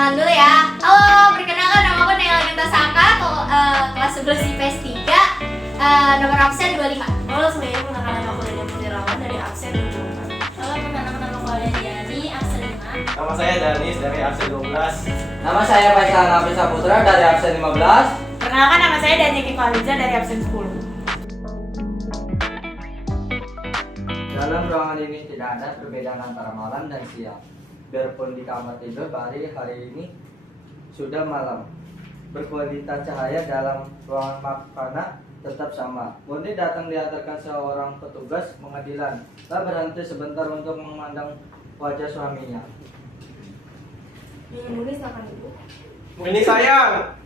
Kenalan dulu ya. Halo, perkenalkan nama aku Nela Genta Saka, kelas 11 IPS 3, nomor absen 25. Halo semuanya, perkenalkan aku Daniel Putirawan dari absen 24. Halo, perkenalkan nama aku Adiani, absen 5. Nama saya Danis dari absen 12. Nama saya Faisal Nafisa Putra dari absen 15. Perkenalkan nama saya Daniel Kiko Aliza dari absen 10. Dalam ruangan ini tidak ada perbedaan antara malam dan siang. Biarpun di kamar tidur hari ini sudah malam. Berkualitas cahaya dalam ruangan makana tetap sama. Murni datang diantarkan seorang petugas pengadilan. Tak berhenti sebentar untuk memandang wajah suaminya. Yang nulis silakan ibu. Ini sayang.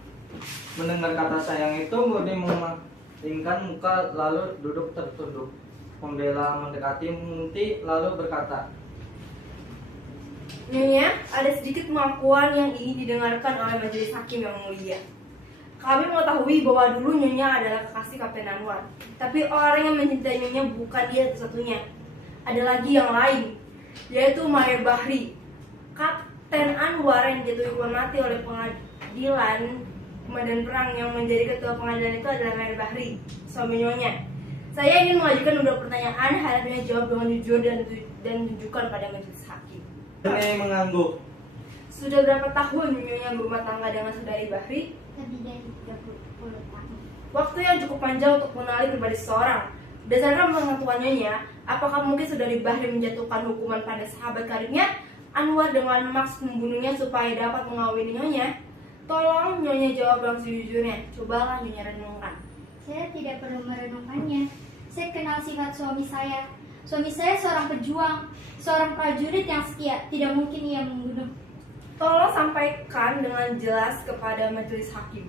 Mendengar kata sayang itu, Murni memalingkan muka lalu duduk tertunduk. Pembela mendekati Munti lalu berkata, Nyonya, ada sedikit pengakuan yang ingin didengarkan oleh majelis hakim yang mulia. Kami mengetahui bahwa dulu Nyonya adalah kekasih Kapten Anwar. Tapi orang yang mencintai Nyonya bukan dia satu-satunya. Ada lagi yang lain, yaitu Maher Bahri. Kapten Anwar yang dijatuhi hukuman mati oleh pengadilan Medan Perang yang menjadi ketua pengadilan itu adalah Maher Bahri, suami Nyonya. Saya ingin mengajukan beberapa pertanyaan, harap Nyonya jawab dengan jujur dan tunjukkan pada majelis hakim. Murni mengangguk. Sudah berapa tahun Nyonya berumah tangga dengan saudari Bahri? Lebih dari 30 tahun. Waktu yang cukup panjang untuk mengenali pribadi seseorang. Berdasarkan pengetahuan Nyonya, apakah mungkin saudari Bahri menjatuhkan hukuman pada sahabat karibnya Anwar dengan maks membunuhnya supaya dapat mengawini Nyonya? Tolong Nyonya jawab dengan sejujurnya. Cobalah Nyonya renungkan. Saya tidak perlu merenungkannya. Saya kenal sifat suami saya. Suami saya seorang pejuang, seorang prajurit yang setia. Tidak mungkin ia membunuh. Tolong sampaikan dengan jelas kepada majelis hakim.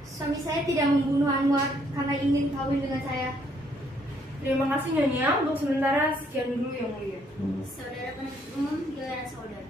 Suami saya tidak membunuh Anwar karena ingin kawin dengan saya. Terima kasih Nyonya. Untuk sementara sekian dulu yang mulia. Saudara penuntut umum, giliran saudara.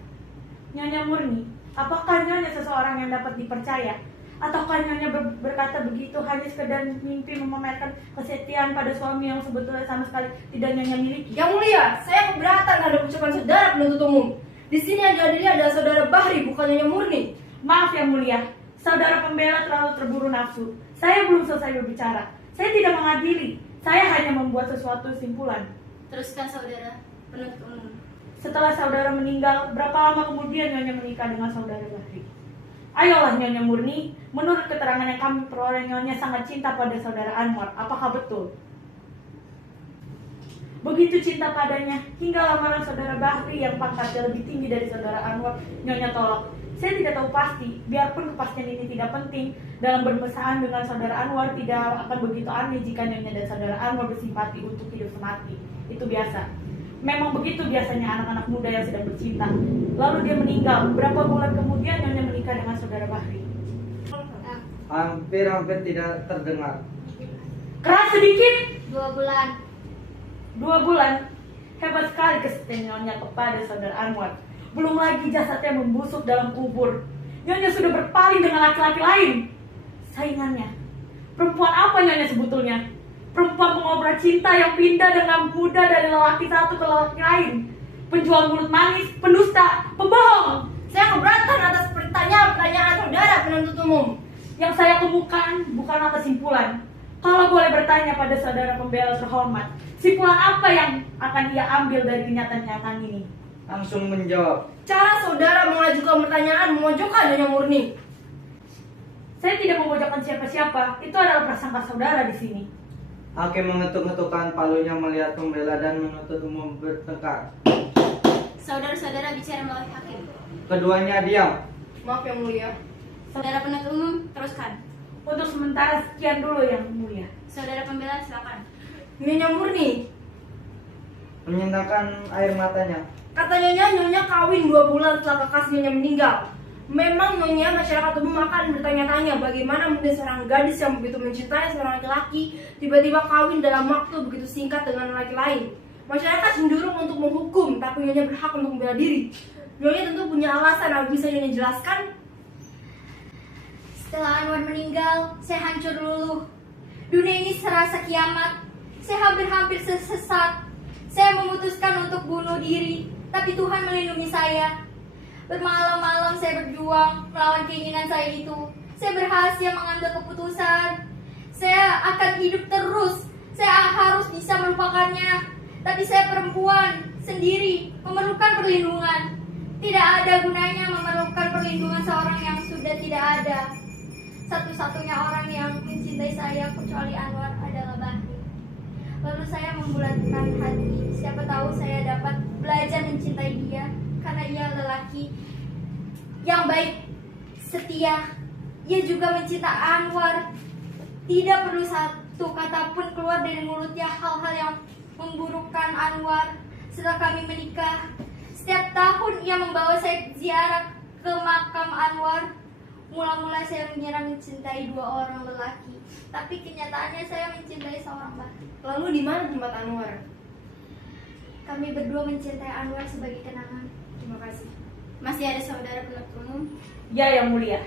Nyonya Murni, apakah Nyonya seseorang yang dapat dipercaya? Ataukah Nyonya berkata begitu hanya sekedar mimpi memamerkan kesetiaan pada suami yang sebetulnya sama sekali tidak Nyonya miliki? Yang mulia, saya keberatan terhadap ucapan saudara penuntut umum. Di sini yang dihadiri adalah saudara Bahri, bukan Nyonya Murni. Maaf Yang Mulia, saudara pembela terlalu terburu nafsu. Saya belum selesai berbicara. Saya tidak mengadili. Saya hanya membuat sesuatu simpulan. Teruskan saudara penuntut umum. Setelah saudara meninggal, berapa lama kemudian Nyonya menikah dengan saudara Bahri? Ayolah Nyonya Murni, menurut keterangan yang kami peroleh Nyonya sangat cinta pada saudara Anwar. Apakah betul? Begitu cinta padanya, hingga lamaran saudara Bahri yang pangkatnya lebih tinggi dari saudara Anwar, Nyonya tolak. Saya tidak tahu pasti, biarpun kepastian ini tidak penting, dalam bermesraan dengan saudara Anwar tidak akan begitu aneh jika Nyonya dan saudara Anwar bersimpati untuk hidup semati. Itu biasa. Memang begitu biasanya anak-anak muda yang sedang bercinta. Lalu dia meninggal. Berapa bulan kemudian Nyonya menikah dengan saudara Bahri? Hampir tidak terdengar. Keras sedikit. 2 bulan. 2 bulan. Hebat sekali kesetiaan Nyonya kepada saudara Anwar. Belum lagi jasadnya membusuk dalam kubur. Nyonya sudah berpaling dengan laki-laki lain. Saingannya. Perempuan apa Nyonya sebetulnya? Perempuan pengobrak cinta yang pindah dengan mudah dari lelaki satu ke lelaki lain. Penjual mulut manis, pendusta, pembohong. Saya keberatan atas pertanyaan saudara penuntut umum. Yang saya temukan bukanlah kesimpulan. Kalau boleh bertanya pada saudara pembela terhormat, simpulan apa yang akan ia ambil dari kenyataan ini? Langsung menjawab. Cara saudara mengajukan pertanyaan memojokkan Nyonya Murni. Saya tidak memojokkan siapa-siapa. Itu adalah prasangka saudara di sini. Hakim mengetuk-ngetukkan palunya melihat pembela dan menuntut umum bertengkar. Saudara-saudara bicara melalui hakim. Keduanya diam. Maaf yang mulia. Saudara penuntut umum, teruskan. Untuk sementara sekian dulu Yang Mulia. Saudara pembela, silakan. Nyonya Murni, Menyenangkan air matanya. kata Nyonya kawin 2 bulan setelah kekasih Nyonya meninggal. Memang Nyonya, masyarakat umum akan bertanya-tanya bagaimana mungkin seorang gadis yang begitu mencintai seorang laki-laki tiba-tiba kawin dalam waktu begitu singkat dengan laki lain. Masyarakat cenderung untuk menghukum, tapi Nyonya berhak untuk membela diri. Nyonya tentu punya alasan, yang bisa Nyonya jelaskan? Setelah Anwar meninggal, saya hancur luluh. Dunia ini serasa kiamat. Saya hampir-hampir sesat. Saya memutuskan untuk bunuh diri, tapi Tuhan melindungi saya. Bermalam-malam saya berjuang melawan keinginan saya itu. Saya berhasil mengambil keputusan. Saya akan hidup terus. Saya harus bisa melupakannya. Tapi saya perempuan sendiri, memerlukan perlindungan. Tidak ada gunanya memerlukan perlindungan seorang yang sudah tidak ada. Satu-satunya orang yang mencintai saya kecuali Anwar adalah Bahri. Lalu saya membulatkan hati. Siapa tahu saya dapat belajar mencintai dia, karena ia lelaki yang baik, setia. Ia juga mencintai Anwar. Tidak perlu satu kata pun keluar dari mulutnya hal-hal yang memburukkan Anwar. Setelah kami menikah, setiap tahun ia membawa saya ziarah ke makam Anwar. Mula-mula saya mengira mencintai dua orang lelaki, tapi kenyataannya saya mencintai seorang Bahri. Lalu di mana tempat Anwar? Kami berdua mencintai Anwar sebagai kenangan. Terima kasih. Masih ada saudara penuntut umum? Ya, Yang Mulia.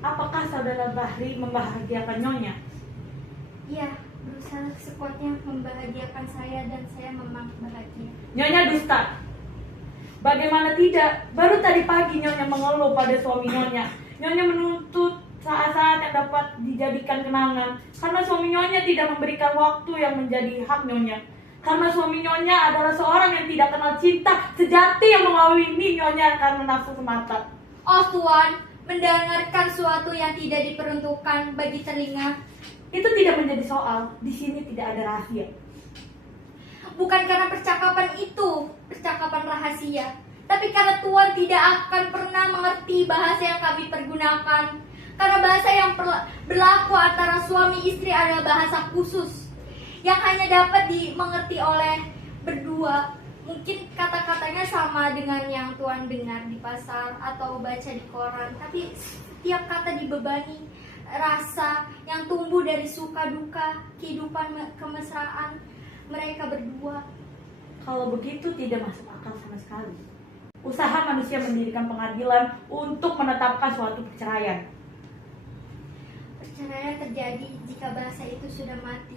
Apakah saudara Bahri membahagiakan Nyonya? Iya, berusaha sekuatnya membahagiakan saya dan saya memang bahagia. Nyonya dusta. Bagaimana tidak? Baru tadi pagi Nyonya mengeluh pada suami Nyonya. Nyonya menuntut saat-saat yang dapat dijadikan kenangan karena suami Nyonya tidak memberikan waktu yang menjadi hak Nyonya. Karena suami Nyonya adalah seorang yang tidak kenal cinta sejati yang mengawini Nyonya karena nafsu semata. Oh Tuan, mendengarkan suatu yang tidak diperuntukkan bagi telinga. Itu tidak menjadi soal. Di sini tidak ada rahasia. Bukan karena percakapan itu percakapan rahasia, tapi karena Tuan tidak akan pernah mengerti bahasa yang kami pergunakan. Karena bahasa yang berlaku antara suami istri adalah bahasa khusus yang hanya dapat dimengerti oleh berdua. Mungkin kata-katanya sama dengan yang Tuan dengar di pasar atau baca di koran, tapi setiap kata dibebani rasa yang tumbuh dari suka duka kehidupan kemesraan mereka berdua. Kalau begitu tidak masuk akal sama sekali. Usaha manusia mendirikan pengadilan untuk menetapkan suatu perceraian. Perceraian terjadi jika bahasa itu sudah mati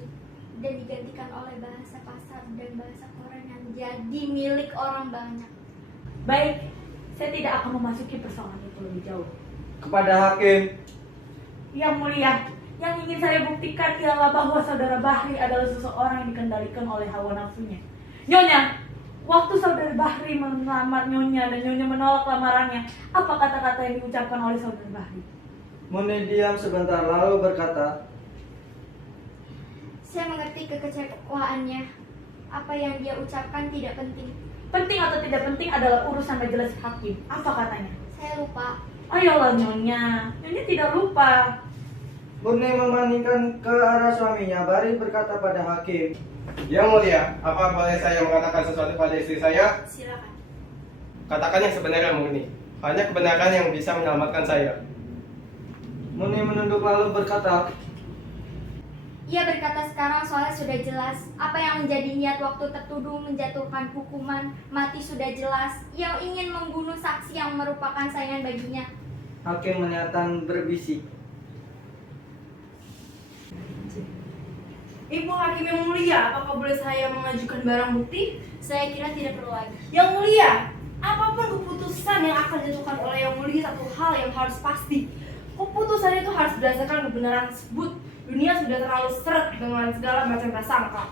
dan digantikan oleh bahasa pasar dan bahasa koran yang jadi milik orang banyak. Baik, saya tidak akan memasuki persoalan itu lebih jauh. Kepada hakim, Yang Mulia, yang ingin saya buktikan ialah bahwa saudara Bahri adalah seseorang yang dikendalikan oleh hawa nafsunya. Nyonya, waktu saudara Bahri melamar Nyonya dan Nyonya menolak lamarannya, apa kata-kata yang diucapkan oleh saudara Bahri? Muni diam sebentar lalu berkata, Saya mengerti kekecewaannya. Apa yang dia ucapkan tidak penting. Penting atau tidak penting adalah urusan majelis hakim. Apa katanya? Saya lupa. Ayolah Nyonya, Nyonya tidak lupa. Murni memalingkan ke arah suaminya. Bahri berkata pada hakim, Yang Mulia, apa boleh saya mengatakan sesuatu pada istri saya? Silakan. Katakan yang sebenarnya Murni. Hanya kebenaran yang bisa menyelamatkan saya. Muni menunduk lalu berkata, Ia berkata sekarang soalnya sudah jelas. Apa yang menjadi niat waktu tertuduh menjatuhkan hukuman mati sudah jelas. Ia ingin membunuh saksi yang merupakan saingan baginya. hakim menyatakan berbisik. Ibu Hakim yang mulia, apakah boleh saya mengajukan barang bukti? Saya kira tidak perlu lagi. Yang mulia, apapun keputusan yang akan dilakukan oleh yang mulia, satu hal yang harus pasti. Keputusan itu harus berdasarkan kebenaran tersebut. Dunia sudah terlalu seret dengan segala macam prasangka.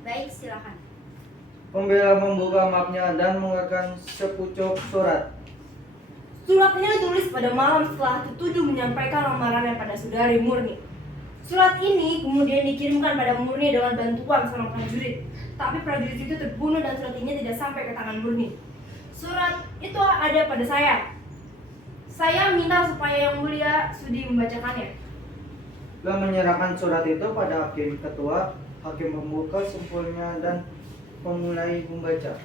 Baik, silakan. Pembela membuka mapnya dan mengeluarkan sepucuk surat. Surat ini ditulis pada malam setelah tertuduh menyampaikan lamarannya pada saudari Murni. Surat ini kemudian dikirimkan pada Murni dengan bantuan seorang prajurit. Tapi prajurit itu terbunuh dan surat ini tidak sampai ke tangan Murni. Surat itu ada pada saya. Saya minta supaya yang mulia sudi membacakannya. Setelah menyerahkan surat itu pada hakim ketua, hakim membuka simpulnya dan memulai membaca.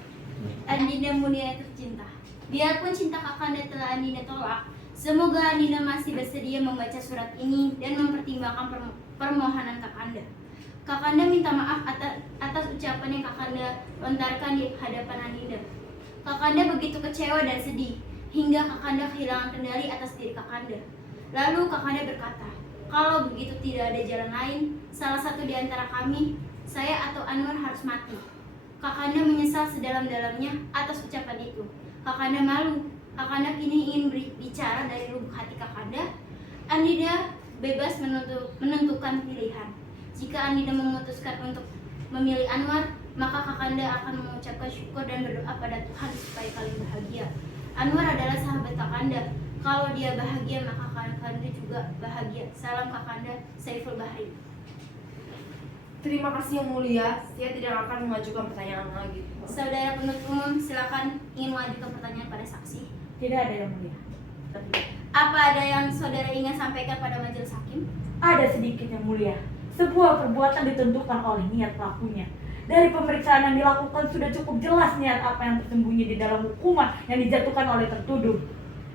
Andina Mulia tercinta, biarpun cinta Kakanda telah Andina tolak, semoga Andina masih bersedia membaca surat ini dan mempertimbangkan permohonan Kakanda. Kakanda minta maaf atas ucapan yang Kakanda lontarkan di hadapan Andina. Kakanda begitu kecewa dan sedih, hingga Kakanda kehilangan kendali atas diri Kakanda. Lalu Kakanda berkata, kalau begitu tidak ada jalan lain, salah satu di antara kami, saya atau Anwar harus mati. Kakanda menyesal sedalam-dalamnya atas ucapan itu. Kakanda malu Kakanda kini ingin bicara dari lubuk hati Kakanda. Anida bebas menentukan pilihan. Jika Anida memutuskan untuk memilih Anwar, maka Kakanda akan mengucapkan syukur dan berdoa pada Tuhan supaya kalian bahagia. Anwar adalah sahabat Kakanda. Kalau dia bahagia, maka Kakanda juga bahagia. Salam Kakanda, Saiful Bahri. Terima kasih yang mulia, saya tidak akan mengajukan pertanyaan lagi. Saudara penuntut umum, silakan ingin mengajukan pertanyaan pada saksi. Tidak ada yang mulia. Tapi Apa ada yang saudara ingin sampaikan pada majelis hakim? ada sedikit yang mulia. Sebuah perbuatan ditentukan oleh niat pelakunya. Dari pemeriksaan yang dilakukan sudah cukup jelas niat apa yang tersembunyi di dalam hukuman yang dijatuhkan oleh tertuduh.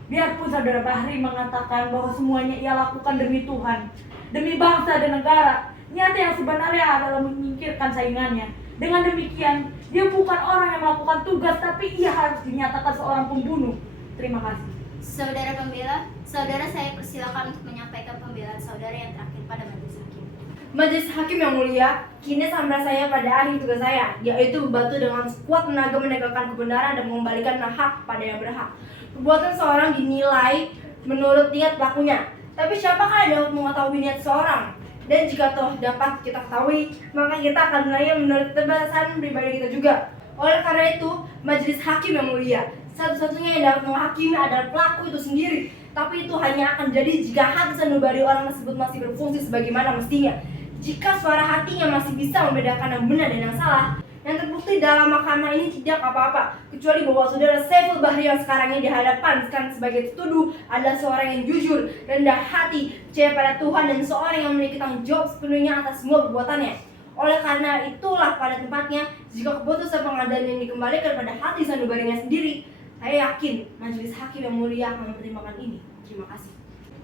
Biarpun saudara Bahri mengatakan bahwa semuanya ia lakukan demi Tuhan, demi bangsa dan negara, niat yang sebenarnya adalah menyingkirkan saingannya. Dengan demikian, dia bukan orang yang melakukan tugas, tapi ia harus dinyatakan seorang pembunuh. Terima kasih. Saudara pembela, saudara saya persilakan untuk menyampaikan pembelaan saudara yang terakhir pada majelis hakim. Majelis hakim yang mulia, kini sampai saya pada akhir tugas saya, yaitu membantu dengan sekuat tenaga menegakkan kebenaran dan mengembalikan hak pada yang berhak. Perbuatan seorang dinilai menurut niat pelakunya. Tapi siapakah yang dapat mengetahui niat seorang? Dan jika toh dapat kita ketahui, maka kita akan menilai menurut ketebasan pribadi kita juga. Oleh karena itu, majelis hakim yang mulia, satu-satunya yang dapat menghakimi adalah pelaku itu sendiri. Tapi itu hanya akan jadi jika hati sanubari orang tersebut masih berfungsi sebagaimana mestinya. Jika suara hatinya masih bisa membedakan yang benar dan yang salah, yang terbukti dalam mahkamah ini tidak apa-apa, kecuali bahwa saudara Saiful Bahri yang sekarang ini dihadapkan sebagai tertuduh adalah seorang yang jujur, rendah hati, percaya pada Tuhan, dan seorang yang memiliki tanggung jawab sepenuhnya atas semua perbuatannya. Oleh karena itulah pada tempatnya jika keputusan pengadilan yang dikembalikan pada hati sanubarinya sendiri, saya yakin majelis hakim yang mulia akan mempertimbangkan ini. Terima kasih.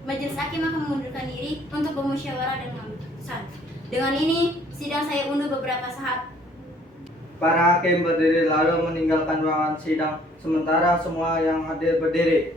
Majelis hakim akan mengundurkan diri untuk bermusyawarah dan mengambil keputusan. Dengan ini, sidang saya undur beberapa saat. Para hakim berdiri lalu meninggalkan ruangan sidang, sementara semua yang hadir berdiri.